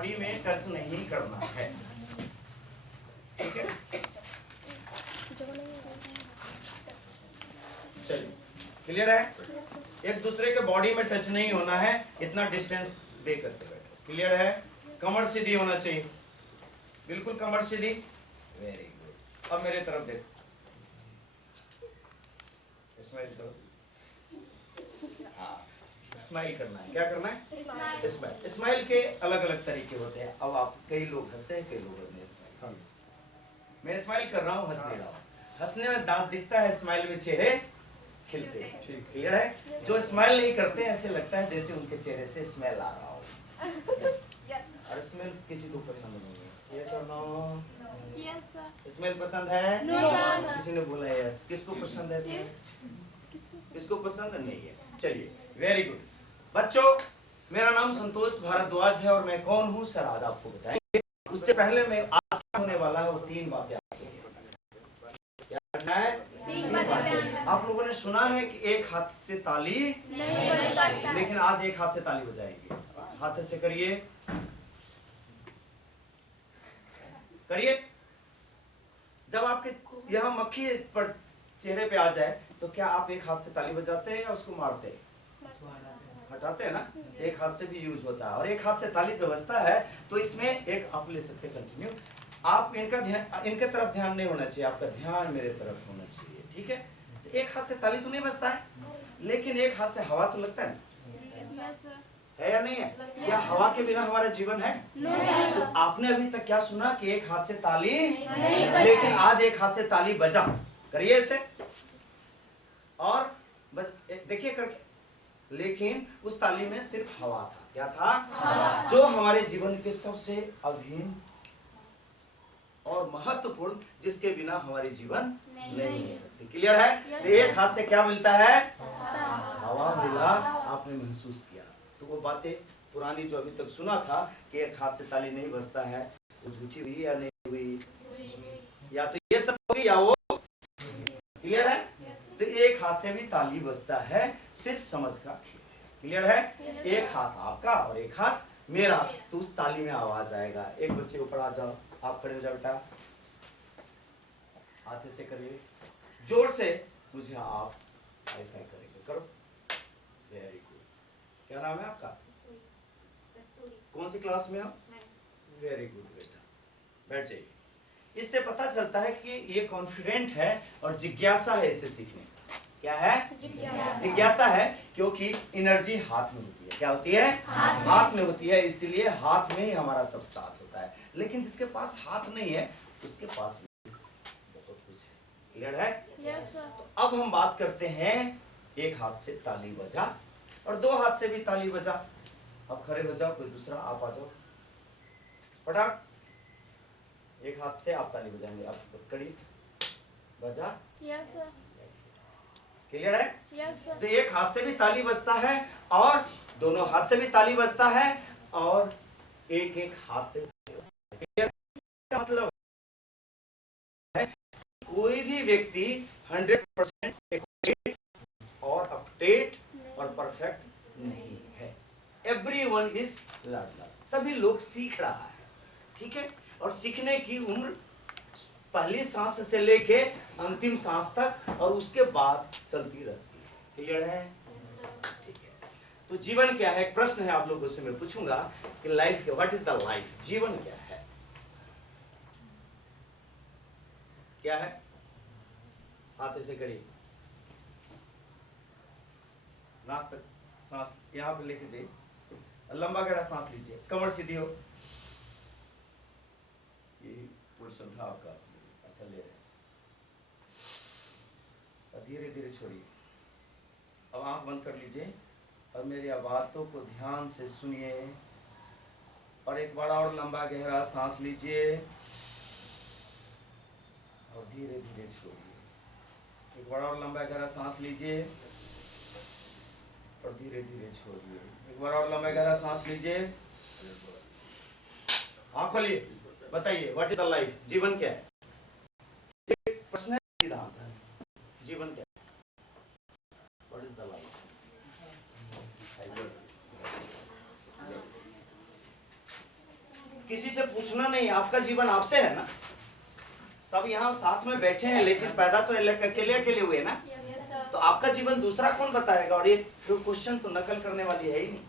Body में touch नहीं करना है, ठीक है। चलिए, क्लियर है? एक दूसरे के बॉडी में टच नहीं होना है, इतना डिस्टेंस दे करके बैठो। क्लियर है? कमर सीधी होना चाहिए, बिल्कुल कमर सीधी। Very good. अब मेरे तरफ देखो, स्माइल करो। हाँ, स्माइल करना है। क्या करना है? स्माइल। स्माइल के अलग अलग तरीके होते हैं। अब आप, कई लोग हंसे, कई लोग नहीं स्माइल। मैं स्माइल कर रहा हूँ, हंस नहीं रहा हूँ। हंसने में दांत दिखता है, स्माइल में चेहरे खिलते हैं। क्लियर है? जो स्माइल नहीं करते ऐसे लगता है जैसे उनके चेहरे से स्मेल आ रहा हो। और स्मेल किसी को पसंद नहीं है। यस और नो? स्मेल पसंद है? नो। किसी ने बोला यस। किसको पसंद है स्मेल? किसको पसंद नहीं है? चलिए, वेरी गुड बच्चों। मेरा नाम संतोष भारद्वाज है और मैं कौन हूँ सर आज आपको बताएंगे। उससे पहले मैं आज क्या होने वाला है वो 3 बातें क्या करना है? 3 बातें। आप लोगों ने सुना है कि एक हाथ से ताली नहीं, लेकिन आज एक हाथ से ताली बजाएंगे। हाथ से करिए, करिए। जब आपके यहाँ मक्खी पर चेहरे पे आ जाए तो क्या आप एक हाथ से ताली बजाते हैं या उसको मारते हैं? हटाते हैं ना। एक हाथ से भी यूज होता है और एक हाथ से ताली जब बजता है तो इसमें एक आप ले सकते कंटिन्यू। आप इनका ध्यान, इनके तरफ ध्यान नहीं होना चाहिए, आपका ध्यान मेरे तरफ होना चाहिए, ठीक है। तो एक हाथ से ताली तो नहीं बजता है, लेकिन एक हाथ से हवा तो लगता है है या नहीं है? क्या हवा के बिना हमारा जीवन है? तो आपने अभी तक क्या सुना कि एक हाथ से ताली नहीं, लेकिन आज एक हाथ से ताली बजा। करिए इसे और देखिए करके। लेकिन उस ताली में सिर्फ हवा था। क्या था? जो हमारे जीवन के सबसे अभिन्न और महत्वपूर्ण, जिसके बिना हमारे जीवन नहीं हो सकती। क्लियर है? तो एक हाथ से क्या मिलता है? हवा मिला। आपने महसूस किया। तो वो बातें पुरानी जो अभी तक सुना था कि एक हाथ से ताली नहीं बजता है, वो झूठी हुई या नहीं हुई? या तो ये सब होगी या वो। क्लियर है? तो एक हाथ से भी ताली बजता है, सिर्फ समझ का खेल है। क्लियर है? एक हाथ आपका और एक हाथ मेरा, तो उस ताली में आवाज आएगा। एक बच्चे ऊपर आ जाओ, आप खड़े हो जाओ बेटा, हाथ से करिए जोर से, मुझे आप हाई फाई करेंगे। करो। Very good. क्या नाम है आपका? कौन सी क्लास में हो? वेरी गुड बेटा, बैठ जाइए। इससे पता चलता है कि ये कॉन्फिडेंट है और जिज्ञासा है इसे सीखने का। क्या है? जिज्ञासा है, क्योंकि एनर्जी हाथ में होती है। क्या होती है? हाथ में होती है, इसीलिए हाथ में ही हमारा सब साथ होता है। लेकिन जिसके पास हाथ नहीं है उसके पास बहुत कुछ है। क्लियर है? तो अब हम बात करते हैं, एक हाथ से ताली बजा और 2 हाथ से भी ताली बजा। अब खड़े हो जाओ, कोई दूसरा आप आ जाओ फटाक। एक हाथ से आप ताली बजाएंगे। आप कड़ी बजा। Yes sir. क्लियर है? Yes sir. तो एक हाथ से भी ताली बजता है और दोनों हाथ से भी ताली बजता है और एक एक हाथ से। मतलब है कोई भी व्यक्ति 100% एक्यूरेट और अपडेट और परफेक्ट नहीं है। Everyone is learner. सभी लोग सीख रहा है, ठीक है। और सीखने की उम्र पहली सांस से लेके अंतिम सांस तक और उसके बाद चलती रहती है। क्लियर है? ठीक है। तो जीवन क्या है? एक प्रश्न है आप लोगों से मैं पूछूंगा कि लाइफ क्या, व्हाट इज द लाइफ? जीवन क्या है? क्या है? हाथ से करिए, नाक पे सांस यहाँ पे लेके जाइए, लंबा गहरा सांस लीजिए, कमर सीधी हो। ये पूरी श्रद्धा आपका, अच्छा ले रहे हैं। और धीरे धीरे छोड़िए। अब आंख बंद कर लीजिए और मेरी बातों को ध्यान से सुनिए और एक बड़ा और लंबा गहरा सांस लीजिए और धीरे धीरे छोड़िए। एक बड़ा और लंबा गहरा सांस लीजिए और धीरे धीरे छोड़िए। एक बार और लंबा गहरा सांस लीजिए। आँख खोलिए, बताइए व्हाट इज द लाइफ? जीवन क्या है? प्रश्न है, सीधा आंसर। जीवन क्या है? What is the life? किसी से पूछना नहीं, आपका जीवन आपसे है ना। सब यहाँ साथ में बैठे हैं, लेकिन पैदा तो अकेले अकेले हुए ना। तो आपका जीवन दूसरा कौन बताएगा? और ये क्वेश्चन तो नकल करने वाली है ही नहीं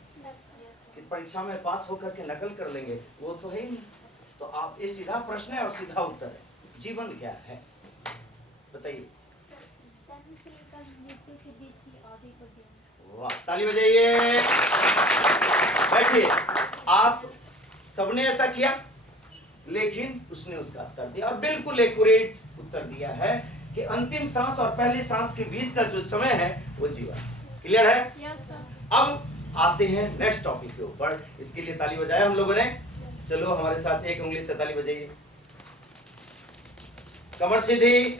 कि परीक्षा में पास होकर के नकल कर लेंगे, वो तो है ही नहीं। तो आप, ये सीधा प्रश्न है और सीधा उत्तर है। जीवन क्या है बताइए। वाह, ताली बजाइए। बैठिए। आप सबने ऐसा किया, लेकिन उसने उसका उत्तर दिया और बिल्कुल एक्यूरेट उत्तर दिया है कि अंतिम सांस और पहली सांस के बीच का जो समय है वो जीवन। क्लियर है? Yes, sir. अब आते हैं नेक्स्ट टॉपिक के ऊपर। इसके लिए ताली बजाया हम लोगों ने। चलो हमारे साथ एक उंगली से ताली बजाइए। कमर सीधी,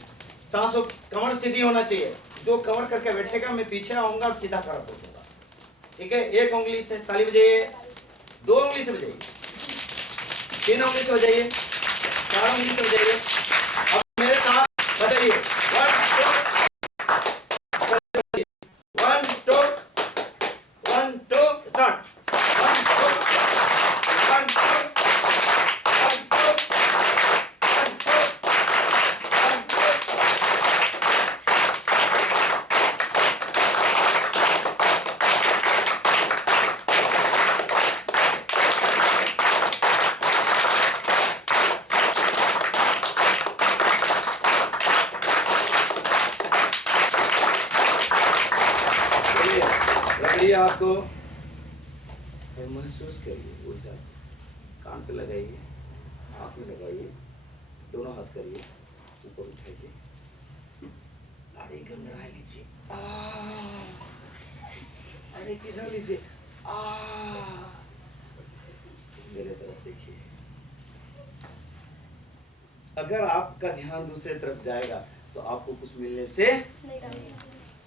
सांसों, कमर सीधी होना चाहिए। जो कमर करके बैठेगा, मैं पीछे आऊंगा और सीधा खड़ा हो जाऊंगा। ठीक है? एक उंगली से ताली बजाइए, दो उंगली से बजाइए, तीन उंगली से बजाइए, चार उंगली से बजाइए। अब मेरे साथ बजाइए। 1 2 1 2 स्टार्ट। 1 2 1 2 1 2 1 2 1 2। लग रही है आपको? और महसूस करिए ऊर्जा। कान पे लगाइए, आँख में लगाइए, दोनों हाथ करिए, ऊपर उठाइए, नाड़ी गड़गड़ा लीजिए। अरे किधर लीजिए। मेरे तरफ देखिए। अगर आपका ध्यान दूसरे तरफ जाएगा तो आपको कुछ मिलने से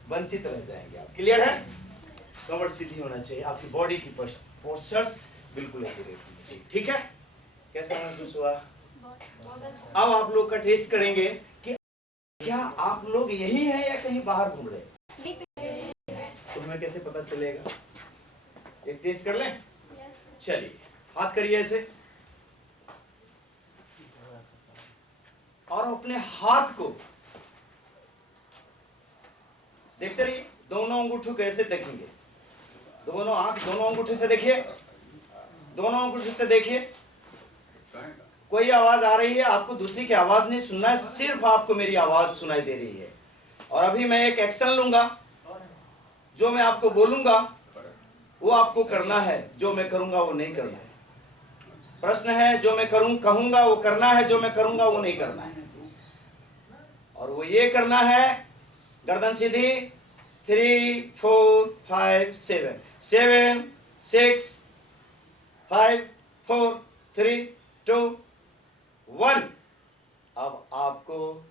वंचित रह जाएंगे आप। क्लियर है? कमर सीधी होना चाहिए, आपकी बॉडी की पोस्चर्स बिल्कुल एक्यूरेट होनी चाहिए। ठीक है? कैसा महसूस हुआ? अब आप लोग का टेस्ट करेंगे कि क्या आप लोग यही हैं या कहीं बाहर घूम रहे हैं। तो हमें कैसे पता चलेगा? एक टेस्ट कर लें? चलिए, हाथ करिए ऐसे और अपने हाथ को देखते रहिए। दोनों अंगूठों कैसे देखेंगे? दोनों आंख, दोनों अंगूठे से देखिए, दोनों अंगूठे से देखिए। कोई आवाज आ रही है, आपको दूसरी की आवाज नहीं सुनना है, सिर्फ आपको मेरी आवाज सुनाई दे रही है। और अभी मैं एक एक्शन लूंगा, जो मैं आपको बोलूंगा वो आपको करना है, जो मैं करूंगा वो नहीं करना है। प्रश्न है, जो मैं कहूंगा वो करना है, जो मैं करूंगा वो नहीं करना है। और वो ये करना है, गर्दन सीधी, 3 4 5 7 7 6 5 4 3 2 1। अब आपको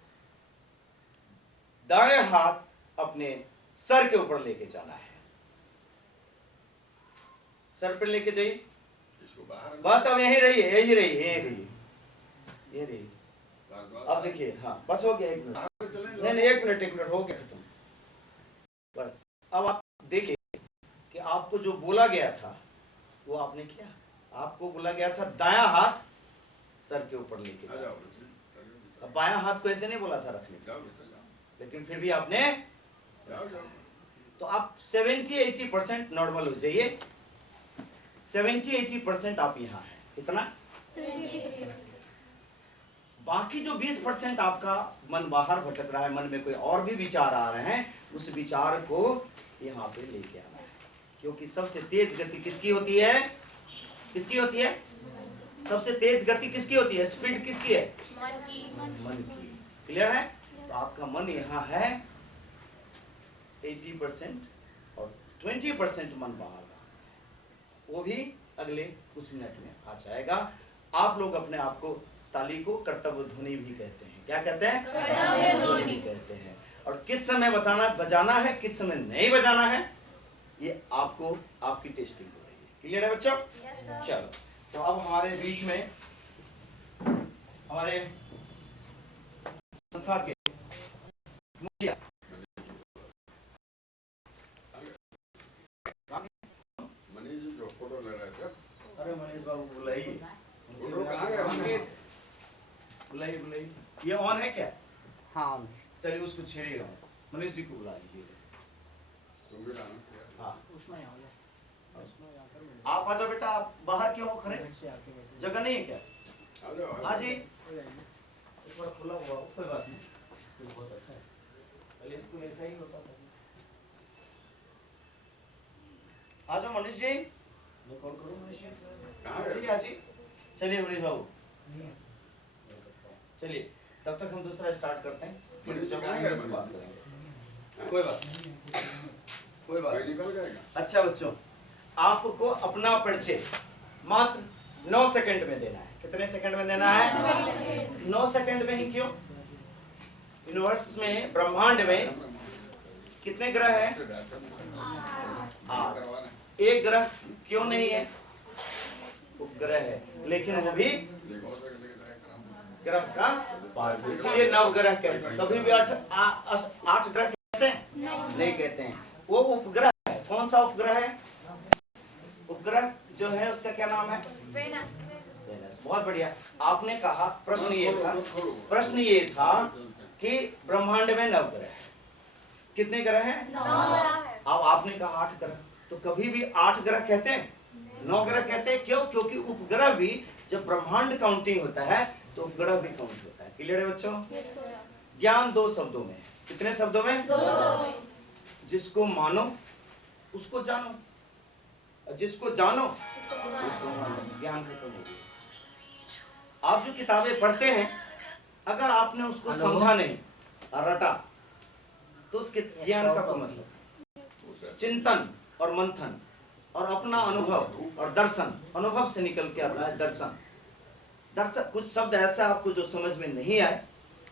दाएं हाथ अपने सर के ऊपर लेके जाना है। सर पर लेके जाइए। बस अब यहीं रहिए, यहीं रहिए, यहीं रहिए, यहीं रहिए। अब देखिए, हाँ बस हो गया, 1 मिनट। नहीं, 1 मिनट हो गया, खत्म। अब आप देखिए कि आपको जो बोला गया था वो आपने किया। आपको बोला गया था दायां हाथ सर के ऊपर लेके जाओ। अब बायां हाथ को ऐसे नहीं बोला था रखने का, लेकिन फिर भी आपने। तो आप 70-80% नॉर्मल हो जाइए। 70-80% आप यहाँ हैं। कितना? 70%। बाकी जो 20% आपका मन बाहर भटक रहा है, मन में कोई और भी विचार आ रहे हैं, उस विचार को यहाँ पे लेके आना है। क्योंकि सबसे तेज गति किसकी होती है? किसकी होती है? सबसे तेज गति किसकी होती है? स्पीड किसकी है? मन की। क्लियर है? तो आपका मन यहाँ है 80% और 20% मन बाहर है। वो भी अगले कुछ मिनट में आ जाएगा। आप लोग अपने आप को, ताली को कर्तव्य ध्वनि भी कहते हैं। क्या कहते हैं? कर्तव्य ध्वनि कहते हैं। और किस समय बजाना है, किस समय नहीं बजाना है, ये आपको, आपकी टेस्टिंग हो रही है। क्लियर है बच्चों? चलो, तो अब हमारे बीच में हमारे संस्था के मुखिया मनीष बाबू बुलाइए। बुलाइए बुलाइए। ये ऑन है क्या? हाँ। चलिए उसको छेड़िएगा, मनीष जी को बुला लीजिए। हाँ आप आ जाओ बेटा, आप बाहर क्यों खड़े, जगह नहीं है क्या? हाँ जी थोड़ा खुला हुआ हो, कोई बात नहीं, बहुत अच्छा है। पहले इसको ऐसा ही होता था। आ जाओ मनीष जी, मैं कॉल करूँ मनीष जी? हाँ जी चलिए मनीष बाबू, चलिए तब तक हम दूसरा स्टार्ट करते हैं, फिर जब हम बात करेंगे। कोई बात कोई बात। अच्छा बच्चों, आपको अपना परिचय मात्र 9 सेकंड में देना है। कितने सेकंड में देना है? 9 सेकंड में ही। क्यों? यूनिवर्स में, ब्रह्मांड में कितने ग्रह हैं? 8। एक ग्रह क्यों नहीं है? उपग्रह है, लेकिन वो भी ग्रह का पार्ट, इसलिए नवग्रह कहते हैं। कभी भी 8 ग्रह कहते हैं? नहीं कहते हैं, वो उपग्रह है। कौन सा उपग्रह है? उपग्रह जो है उसका क्या नाम है? वेनस। बहुत बढ़िया। आपने कहा, प्रश्न ये था कि ब्रह्मांड में 9 ग्रह है। कितने ग्रह हैं? 9। अब आपने कहा 8 ग्रह, तो कभी भी 8 ग्रह कहते हैं? 9 ग्रह कहते हैं। क्यों? क्योंकि उपग्रह भी, जब ब्रह्मांड काउंटिंग होता है तो उपग्रह भी काउंट होता है। क्लियर है बच्चों? ज्ञान 2 शब्दों में। कितने शब्दों में? 2। जिसको मानो उसको जानो, और जिसको जानो उसको मानो। ज्ञान खत्म हो गया। आप जो किताबें पढ़ते हैं, अगर आपने उसको समझा नहीं और रटा, तो उसके ज्ञान का कोई मतलब। चिंतन और मंथन और अपना अनुभव और दर्शन, अनुभव से निकल के आता है दर्शन। दर्शन कुछ शब्द ऐसा आपको जो समझ में नहीं आए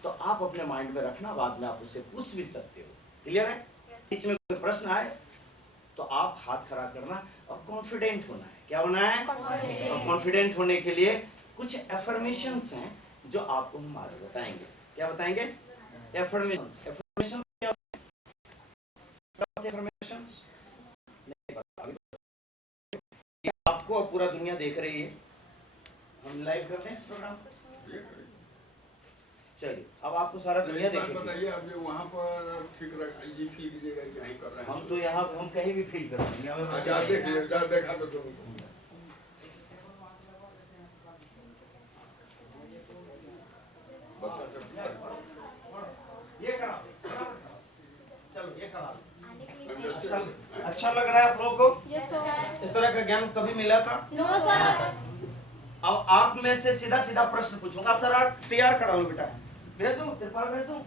तो आप अपने माइंड में रखना, बाद में आप उसे पूछ भी सकते हो। क्लियर है? बीच में कोई प्रश्न आए तो आप हाथ खड़ा करना और कॉन्फिडेंट होना है। क्या होना है? और कॉन्फिडेंट होने के लिए कुछ एफर्मेशंस हैं जो आपको हम आज बताएंगे। क्या बताएंगे? एफर्मेशंस। एफर्मेशंस क्या होते हैं? एफर्मेशंस नहीं पता, ये आपको पूरा दुनिया देख रही है। हम लाइव करते हैं इस प्रोग्राम को। चलिए अब आपको सारा दुनिया देखेगी। बताइए आप जो वहाँ पर ठीक जी फील कीजिएगा कि नहीं कर रहे हैं। हम तो यहाँ हम कहीं भी फील कर देंगे। हमें अच्छा देखिए, देखा तो तुमको ये करा, चलो ये करा। अच्छा लग रहा है आप लोगों को? इस तरह का ज्ञान कभी मिला था? अब आप में से सीधा सीधा प्रश्न पूछूंगा। आप जरा तैयार करा लो बेटा। भेज दूं? तिरपाल भेज दूं?